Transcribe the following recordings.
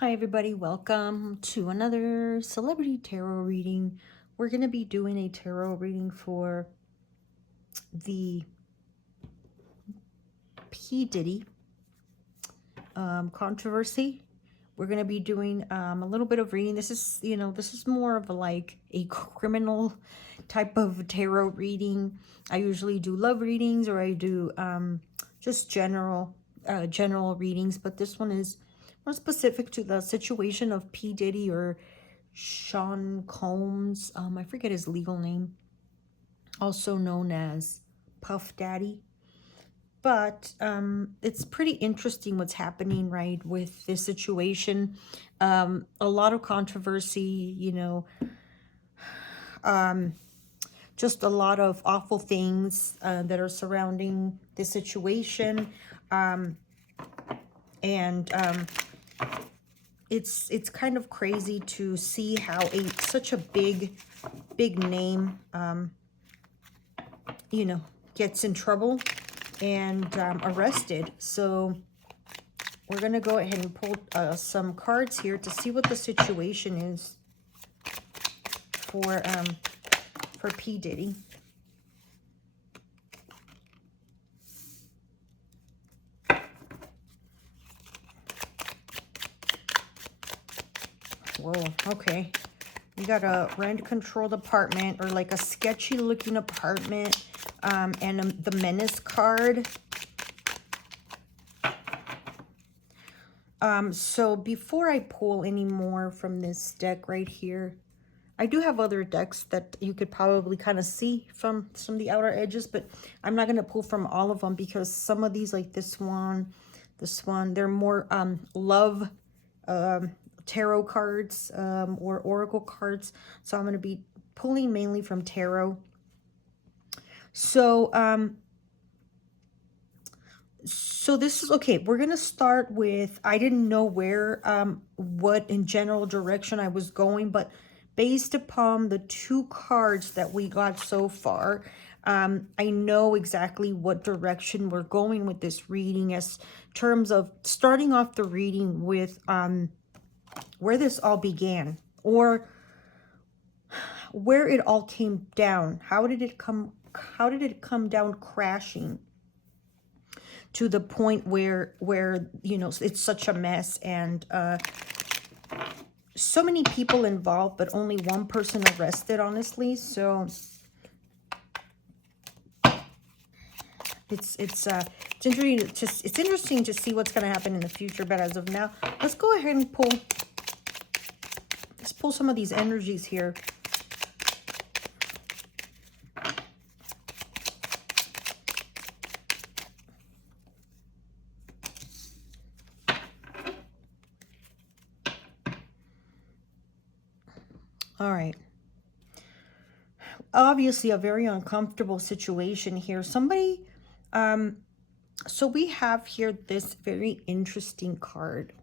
Hi everybody, welcome to another celebrity tarot reading. We're going to be doing a tarot reading for the P. Diddy controversy. We're going to be doing a little bit of reading. This is, this is more of like a criminal type of tarot reading. I usually do love readings, or I do just general readings, but this one is more specific to the situation of P. Diddy, or Sean Combs. I forget his legal name, also known as Puff Daddy. But it's pretty interesting what's happening, right, with this situation. A lot of controversy, just a lot of awful things that are surrounding this situation. It's kind of crazy to see how such a big name, gets in trouble and arrested. So we're going to go ahead and pull some cards here to see what the situation is for P. Diddy. Whoa, okay. We got a rent-controlled apartment, or like a sketchy-looking apartment, and the menace card. So before I pull any more from this deck right here, I do have other decks that you could probably kind of see from some of the outer edges, but I'm not going to pull from all of them because some of these, like this one, they're more love tarot cards or oracle cards. So I'm going to be pulling mainly from tarot. So so this is okay. We're going to start with, I didn't know where what in general direction I was going, but based upon the two cards that we got so far, I know exactly what direction we're going with this reading, as terms of starting off the reading with where this all began, or where it all came down. How did it come down crashing to the point where it's such a mess, and so many people involved, but only one person arrested, honestly. So it's interesting to see what's going to happen in the future. But as of now, let's go ahead and pull some of these energies here. All right. Obviously a very uncomfortable situation here. Somebody, so we have here this very interesting card,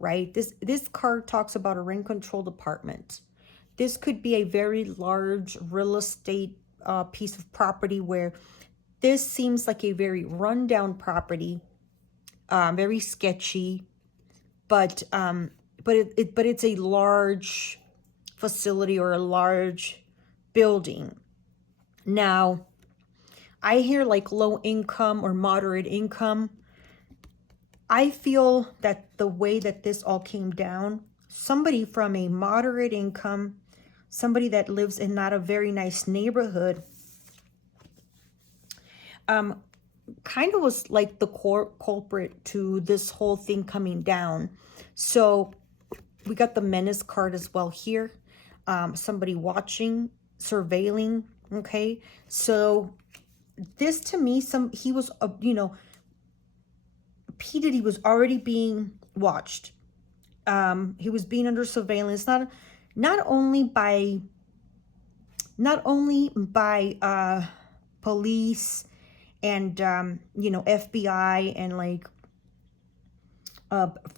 right? This card talks about a rent-controlled apartment. This could be a very large real estate piece of property, where this seems like a very rundown property, very sketchy, but it's a large facility, or a large building. Now, I hear like low income or moderate income. I feel that the way that this all came down, somebody from a moderate income, somebody that lives in not a very nice neighborhood, kind of was like the culprit to this whole thing coming down. So we got the menace card as well here. Somebody watching, surveilling. Okay, so this to me, he was P. Diddy was already being watched. He was being under surveillance, not only by police and FBI and like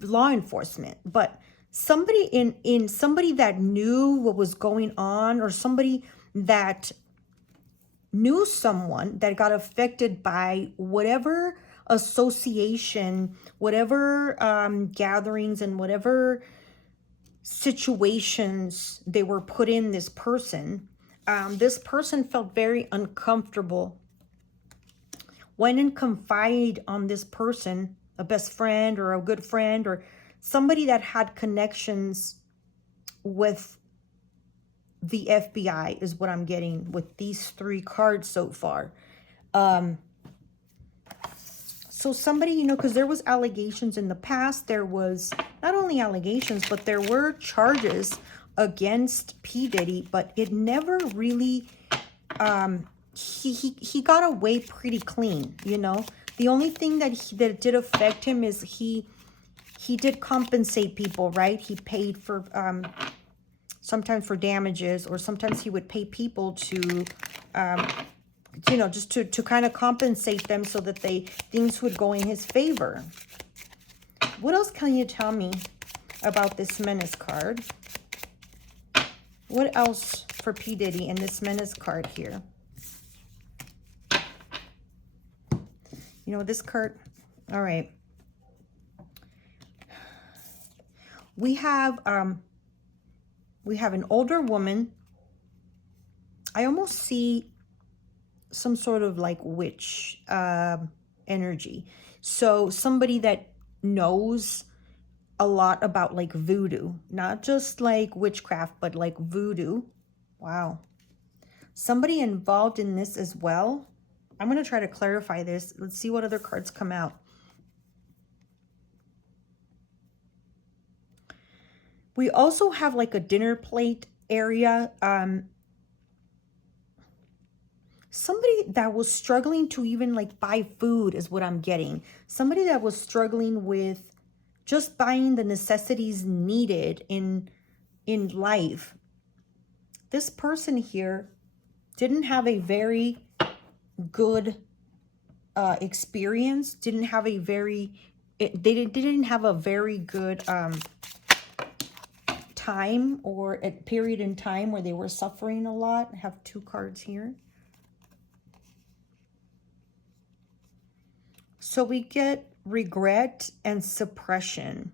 law enforcement, but somebody somebody that knew what was going on, or somebody that knew someone that got affected by whatever association, whatever gatherings and whatever situations they were put in, this person felt very uncomfortable, went and confided on this person, a best friend or a good friend or somebody that had connections with the FBI is what I'm getting with these 3 cards so far. So somebody, you know, because there was allegations in the past, there was not only allegations, but there were charges against P. Diddy, but it never really, he got away pretty clean, you know. The only thing that did affect him is he did compensate people, right? He paid for, sometimes for damages, or sometimes he would pay people to, you know, just to kind of compensate them so that things would go in his favor. What else can you tell me about this Menace card? What else for P. Diddy in this Menace card here? You know, this card, all right. We have an older woman. I almost see some sort of like witch energy. So somebody that knows a lot about like voodoo, not just like witchcraft, but like voodoo. Wow. Somebody involved in this as well. I'm going to try to clarify this. Let's see what other cards come out. We also have like a dinner plate area. Somebody that was struggling to even like buy food is what I'm getting. Somebody that was struggling with just buying the necessities needed in life. This person here didn't have a very good experience. Didn't have a very, they didn't have a very good time, or a period in time where they were suffering a lot. I have 2 cards here. So we get regret and suppression.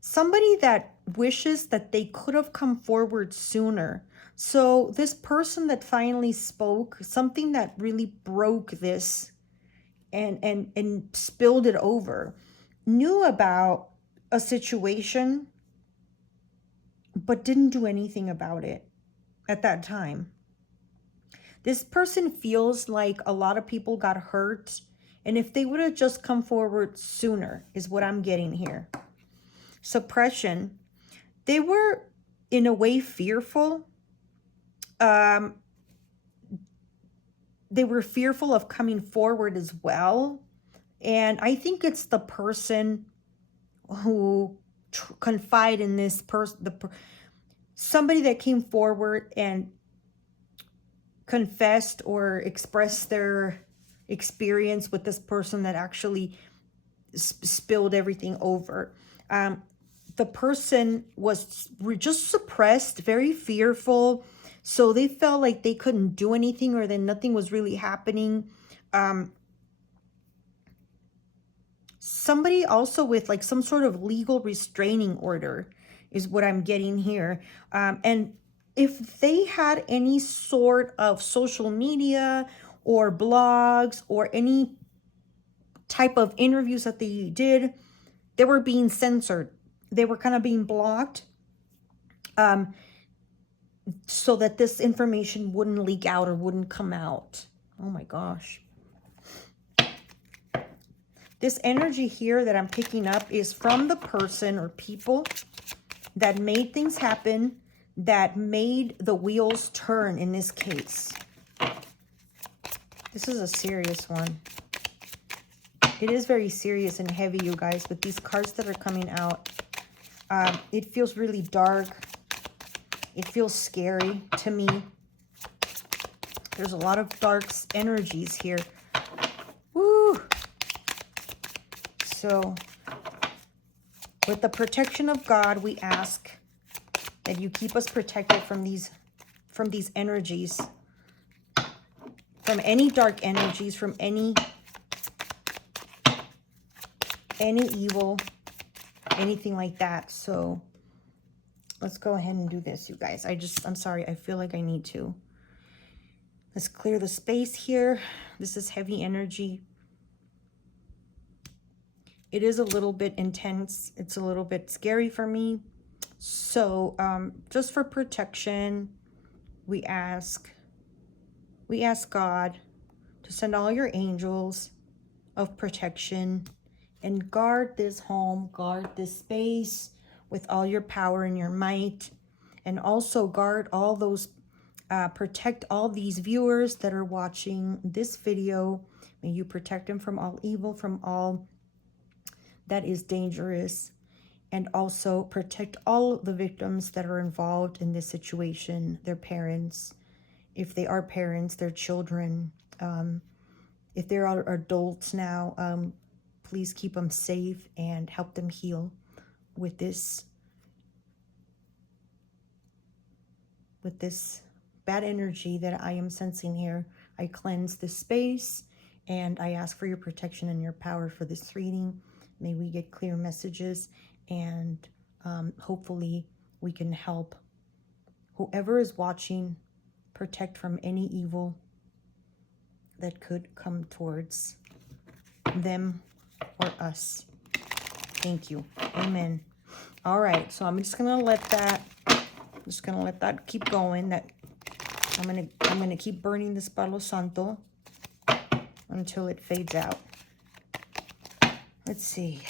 Somebody that wishes that they could have come forward sooner. So this person that finally spoke, something that really broke this and spilled it over, knew about a situation, but didn't do anything about it at that time. This person feels like a lot of people got hurt, and if they would have just come forward sooner is what I'm getting here. Suppression. They were in a way fearful. They were fearful of coming forward as well. And I think it's the person who confide in this person, somebody that came forward and confessed or expressed their experience with this person that actually spilled everything over. The person was just suppressed, very fearful, so they felt like they couldn't do anything, or that nothing was really happening. Somebody also with like some sort of legal restraining order is what I'm getting here. And if they had any sort of social media or blogs or any type of interviews that they did, they were being censored. They were kind of being blocked, so that this information wouldn't leak out or wouldn't come out. Oh my gosh. This energy here that I'm picking up is from the person or people that made things happen, that made the wheels turn in this case. This is a serious one. It is very serious and heavy, you guys, with these cards that are coming out. It feels really dark. It feels scary to me. There's a lot of dark energies here. Woo! So, with the protection of God, we ask that you keep us protected from these energies, from any dark energies, from any any evil, anything like that. So let's go ahead and do this, you guys. I'm sorry. I feel like I need to. Let's clear the space here. This is heavy energy. It is a little bit intense. It's a little bit scary for me. So just for protection, we ask God to send all your angels of protection and guard this home, guard this space with all your power and your might, and also guard all those, protect all these viewers that are watching this video. May you protect them from all evil, from all that is dangerous, and also protect all the victims that are involved in this situation, their parents, if they are parents, their children, if they are adults now, please keep them safe and help them heal with this bad energy that I am sensing here. I cleanse this space and I ask for your protection and your power for this reading. May we get clear messages, and hopefully we can help whoever is watching protect from any evil that could come towards them or us. Thank you. Amen. All right, so I'm just gonna let that keep going. That I'm gonna keep burning this Palo Santo until it fades out. Let's see.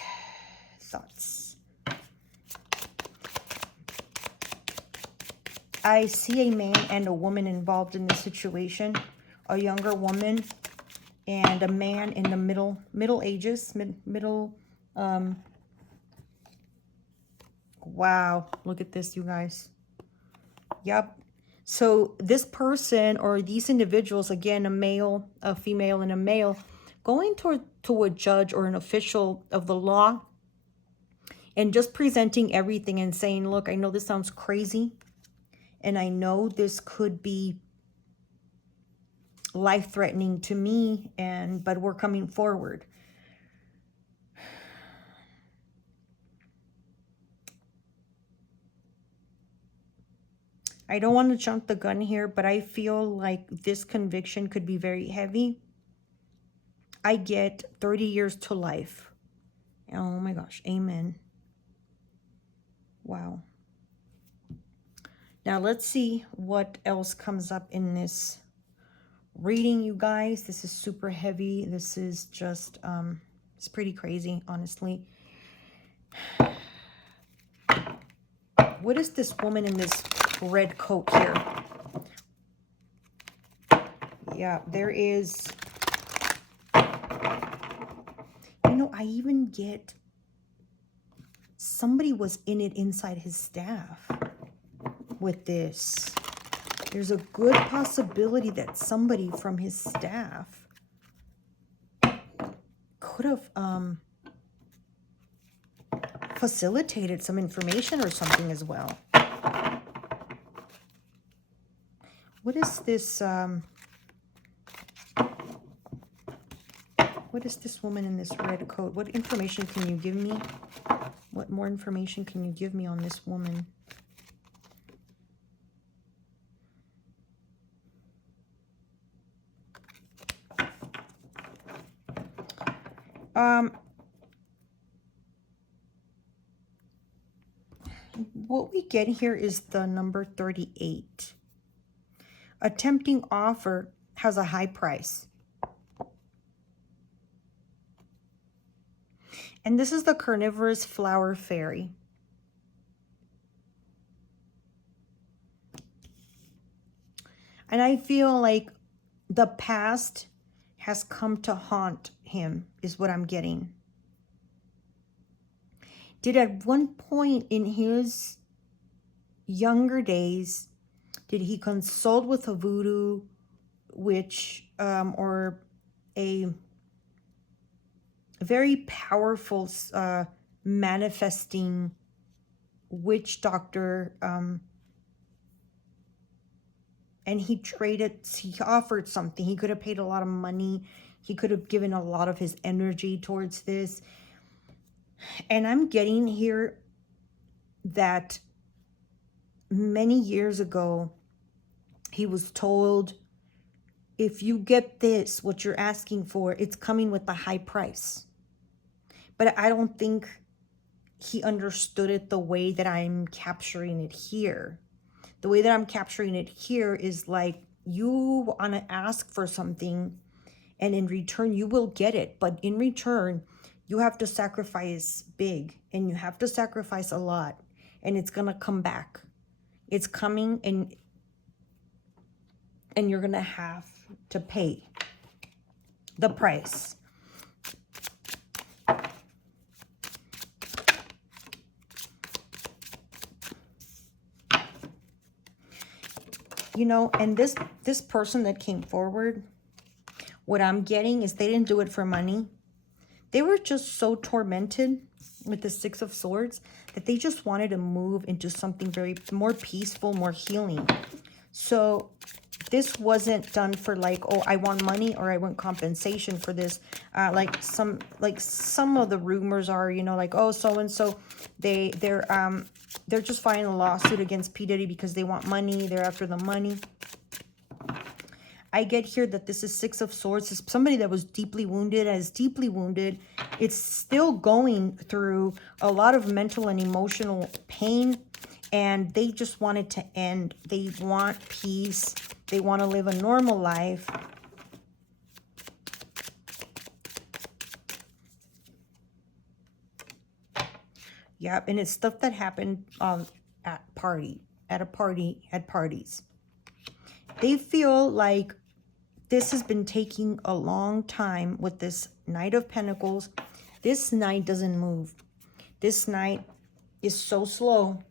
Thoughts. I see a man and a woman involved in this situation. A younger woman and a man in the middle ages, wow, look at this, you guys. Yep. So this person or these individuals, again, a male, a female, and a male, going to a judge or an official of the law and just presenting everything and saying, look, I know this sounds crazy, and I know this could be life-threatening to me, but we're coming forward. I don't want to jump the gun here, but I feel like this conviction could be very heavy. I get 30 years to life. Oh my gosh, amen. Wow. Now let's see what else comes up in this reading, you guys. This is super heavy. This is just, it's pretty crazy, honestly. What is this woman in this red coat here? Yeah, there is, you know, I even get somebody was in it inside his staff with this. There's a good possibility that somebody from his staff could have facilitated some information or something as well. What is this? What is this woman in this red coat? What information can you give me? What more information can you give me on this woman? What we get here is the number 38. A tempting offer has a high price. And this is the carnivorous flower fairy. And I feel like the past has come to haunt him, is what I'm getting. Did at one point in his younger days, did he consult with a voodoo witch or a very powerful manifesting witch doctor, and he offered something. He could have paid a lot of money. He could have given a lot of his energy towards this. And I'm getting here that many years ago, he was told, if you get this, what you're asking for, it's coming with a high price. But I don't think he understood it the way that I'm capturing it here. The way that I'm capturing it here is like, you want to ask for something, and in return, you will get it. But in return, you have to sacrifice big, and you have to sacrifice a lot, and it's going to come back. It's coming, and you're going to have to pay the price. You know, and this person that came forward, what I'm getting is they didn't do it for money. They were just so tormented with the Six of Swords that they just wanted to move into something very more peaceful, more healing. So this wasn't done for like, oh, I want money or I want compensation for this. Like some of the rumors are, you know, like, oh, so and so they're just filing a lawsuit against P. Diddy because they want money. They're after the money. I get here that this is Six of Swords. It's somebody that was deeply wounded, is deeply wounded. It's still going through a lot of mental and emotional pain, and they just want it to end. They want peace. They want to live a normal life. Yep, and it's stuff that happened at parties. They feel like this has been taking a long time with this Knight of Pentacles. This Knight doesn't move. This Knight is so slow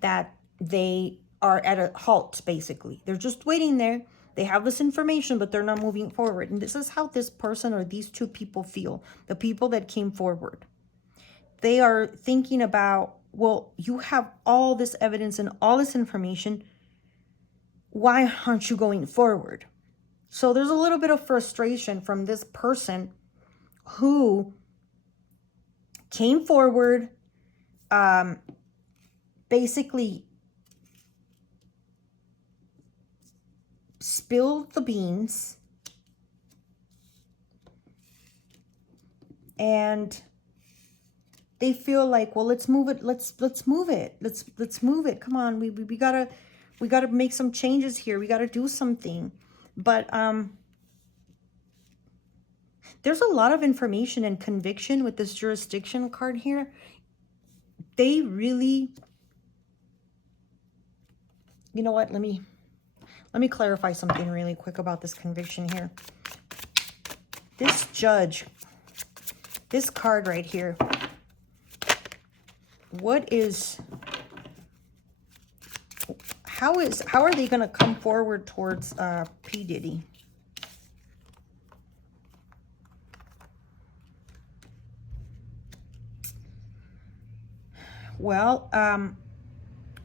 that they are at a halt, basically. They're just waiting there. They have this information, but they're not moving forward. And this is how this person or these two people feel, the people that came forward. They are thinking about, well, you have all this evidence and all this information. Why aren't you going forward? So there's a little bit of frustration from this person who came forward, basically spilled the beans, and they feel like, well, let's move it. Let's move it. Let's move it. Come on, we gotta make some changes here. We gotta do something. But there's a lot of information and conviction with this jurisdiction card here. They really, you know what? Let me clarify something really quick about this conviction here. This judge, this card right here, how are they going to come forward towards P. Diddy? Well,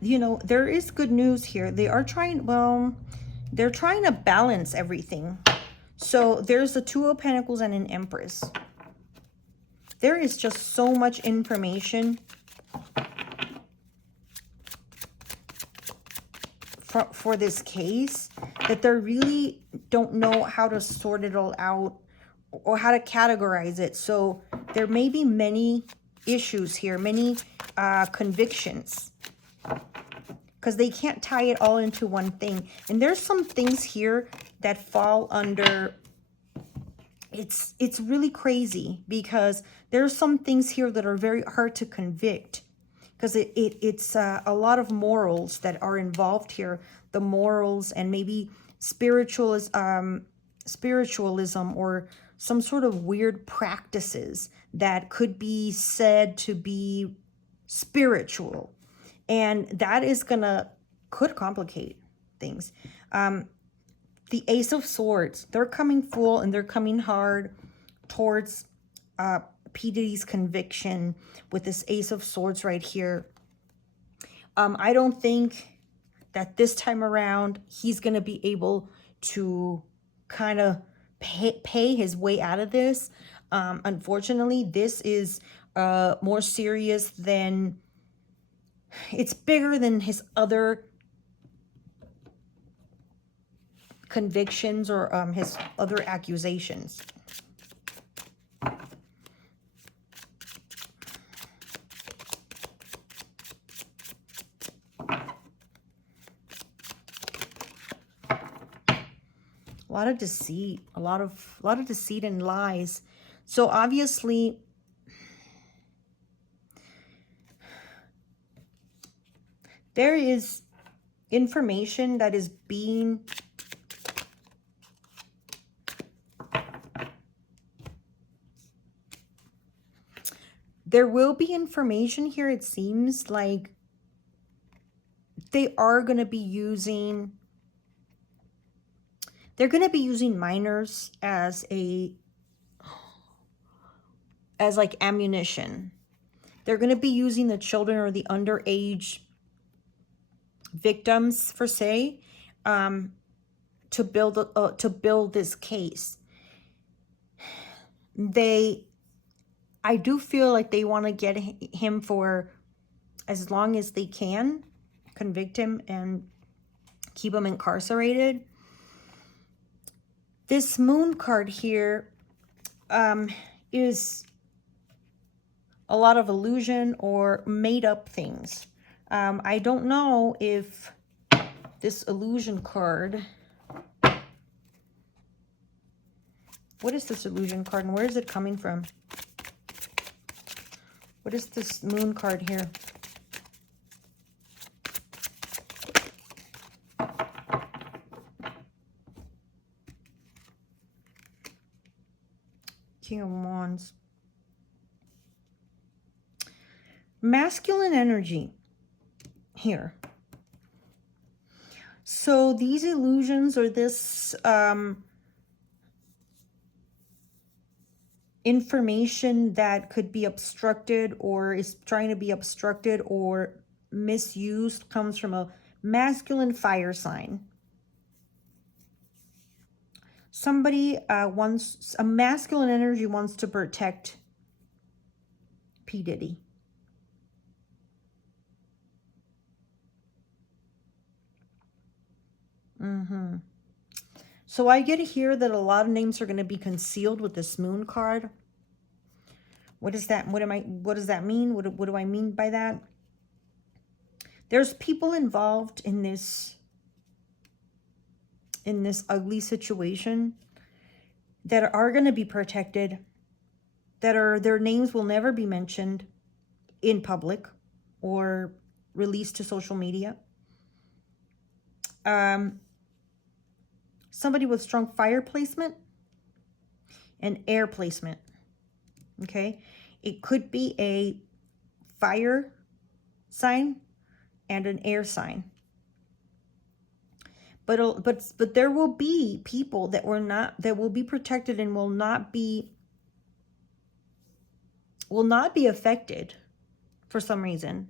you know, there is good news here. They are trying, well, they're trying to balance everything. So there's the Two of Pentacles and an Empress. There is just so much information for this case that they really don't know how to sort it all out or how to categorize it. So there may be many issues here, many convictions, because they can't tie it all into one thing. And there's some things here that fall under, it's really crazy, because there's some things here that are very hard to convict, because it's a lot of morals that are involved here. The morals and maybe spiritualism or some sort of weird practices that could be said to be spiritual. And that is could complicate things. The Ace of Swords, they're coming full and they're coming hard towards P. Diddy's conviction with this Ace of Swords right here. I don't think that this time around he's going to be able to kind of pay his way out of this. Unfortunately, this is more serious than, it's bigger than his other convictions or his other accusations. A lot of deceit, a lot of deceit and lies. So obviously, there is information that is being there will be information here. It seems like they are going to be using, they're going to be using minors as like ammunition. They're going to be using the children or the underage victims, per se, to build this case. I do feel like they want to get him for as long as they can, convict him and keep him incarcerated. This moon card here is a lot of illusion or made up things. I don't know if this illusion card, what is this illusion card and where is it coming from? What is this moon card here? King of Wands. Masculine energy here. So these illusions or this information that could be obstructed or is trying to be obstructed or misused comes from a masculine fire sign. Somebody wants, a masculine energy wants to protect P. Diddy. So I get here that a lot of names are going to be concealed with this moon card. What is that? What does that mean? What do I mean by that? There's people involved in this ugly situation that are going to be protected, their names will never be mentioned in public or released to social media. Somebody with strong fire placement and air placement. Okay, it could be a fire sign and an air sign. But there will be people that will be protected and will not be affected for some reason.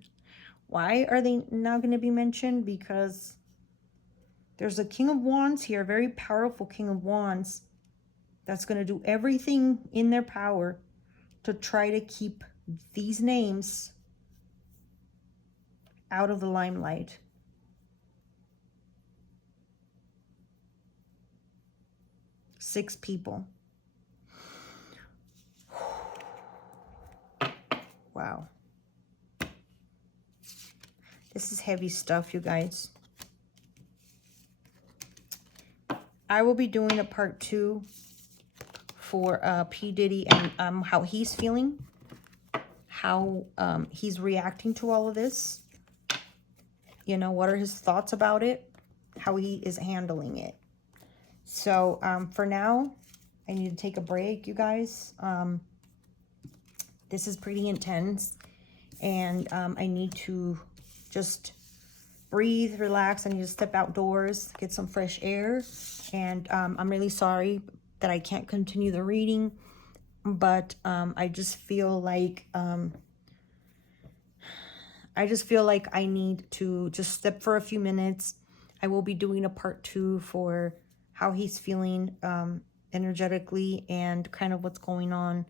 Why are they not going to be mentioned? Because there's a King of Wands here, a very powerful King of Wands that's going to do everything in their power to try to keep these names out of the limelight. Six people. Wow. This is heavy stuff, you guys. I will be doing a part 2 for P. Diddy and how he's feeling, how he's reacting to all of this. You know, what are his thoughts about it, how he is handling it. So for now, I need to take a break, you guys. This is pretty intense, and I need to just breathe, relax. I need to step outdoors, get some fresh air, and I'm really sorry that I can't continue the reading, but I just feel like I need to just step for a few minutes. I will be doing a part 2 for how he's feeling energetically and kind of what's going on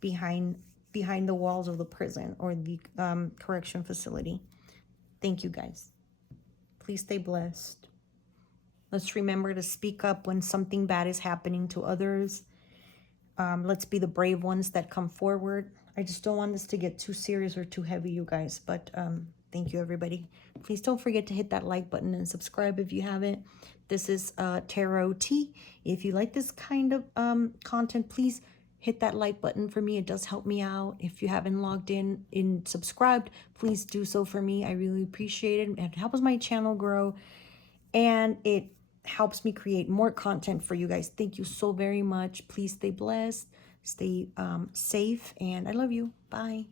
behind behind the walls of the prison or the correction facility. Thank you, guys. Please stay blessed. Let's remember to speak up when something bad is happening to others. Let's be the brave ones that come forward. I just don't want this to get too serious or too heavy, you guys. But thank you, everybody. Please don't forget to hit that like button and subscribe if you haven't. This is Tarot Tea. If you like this kind of content, please hit that like button for me. It does help me out. If you haven't logged in and subscribed, please do so for me. I really appreciate it. It helps my channel grow, and it helps me create more content for you guys. Thank you so very much. Please stay blessed, stay safe, and I love you. Bye.